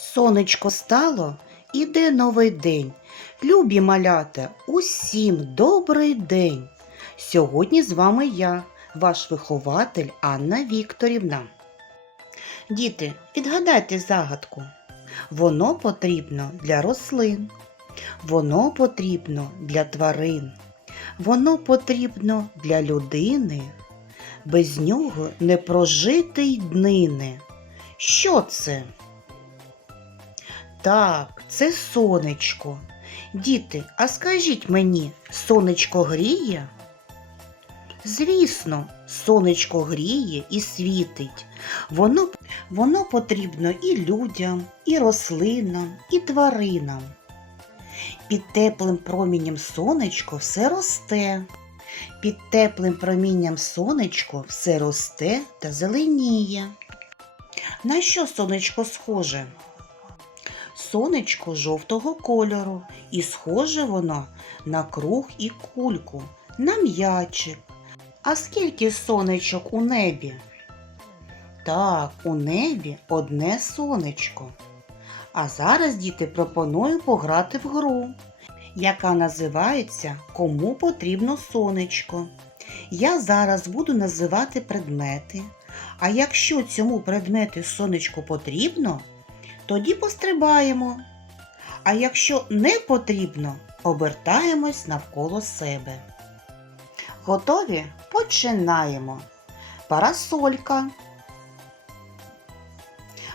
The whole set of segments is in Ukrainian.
Сонечко стало, іде новий день. Любі малята, усім добрий день. Сьогодні з вами я, ваш вихователь Анна Вікторівна. Діти, відгадайте загадку. Воно потрібно для рослин, воно потрібно для тварин, воно потрібно для людини. Без нього не прожити й днини. Що це? Так, це сонечко. Діти, а скажіть мені, сонечко гріє? Звісно, сонечко гріє і світить. Воно, воно потрібно і людям, і рослинам, і тваринам. Під теплим промінням сонечко все росте. Під теплим промінням сонечко все росте та зеленіє. На що сонечко схоже? Сонечко жовтого кольору, і схоже воно на круг і кульку, на м'ячик. А скільки сонечок у небі? Так, у небі одне сонечко. А зараз, діти, пропоную пограти в гру, яка називається Кому потрібно сонечко. Я зараз буду називати предмети. А якщо цьому предмету сонечко потрібно, тоді пострибаємо. А якщо не потрібно, обертаємось навколо себе. Готові? Починаємо. Парасолька.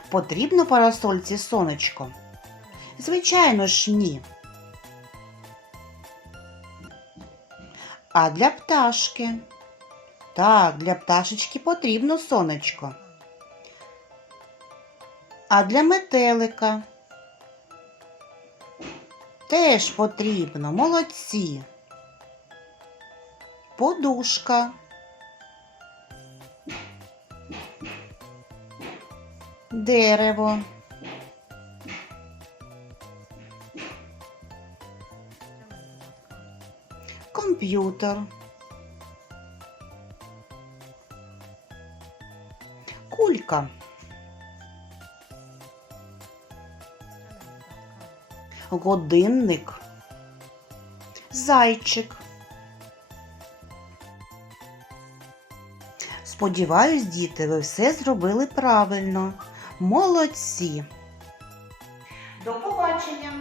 Потрібно парасольці сонечко? Звичайно ж, ні. А для пташки? Так, для пташечки потрібно сонечко. А для метелика? Теж потрібно, молодці. Подушка. Дерево. Комп'ютер. Кулька. Годинник. Зайчик. Сподіваюсь, діти, ви все зробили правильно. Молодці. До побачення!